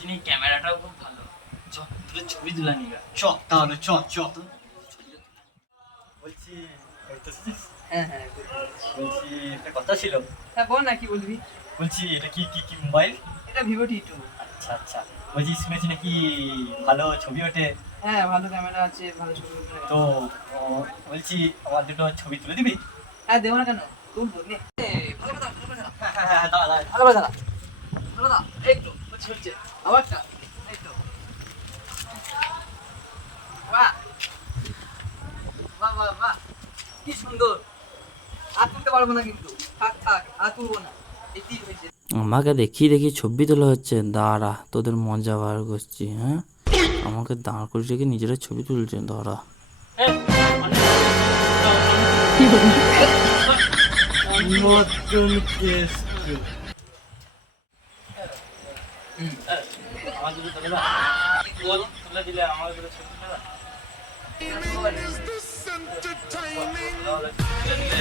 শুনেছি ক্যামেরাটাও খুব ভালো। চ দুটো ছবি তুলা নিগা। চ তাহলে চ চ বলছি এই তো এসেছিস? হ্যাঁ হ্যাঁ বলছি একটা কথা ছিল। হ্যাঁ বল না কি বলবি। বলছি এটা কি কি কি মোবাইল? এটা ভিভো টি2। আচ্ছা আচ্ছা, বলছি শুনেছি নাকি ভালো ছবি ওঠে। হ্যাঁ ভালো ক্যামেরা আছে, ভালো ছবি ওঠে। তো বলছি আমার দুটো ছবি তুলে দিবি? হ্যাঁ দেবো না কেন, তুলবো নে। ভালো কথা হ্যাঁ হ্যাঁ হ্যাঁ, দাঁড়া দাঁড়া। ভালো কথা ভালো কথা। এই তো হচ্ছে হচ্ছে আবারটা। এই তো বাহ বাহ বাহ বাহ, কি সুন্দর। আর তুলতে পারবো না কিন্তু, থাক থাক আর তুলবো না, এতেই হয়েছে। আমাকে দেখিয়ে দেখিয়ে ছবি তোলা হচ্ছে, দাঁড়া তোদের মজা বার করছি। হ্যাঁ, আমাকে দাঁড় করে রেখে নিজেরা ছবি তুলছে, দাঁড়া। নতুন কেস আমার দুটো তুলে দাও। বল তুলে দিলে আমার দুটো ছবি তুলে দাও। তুলে দিলে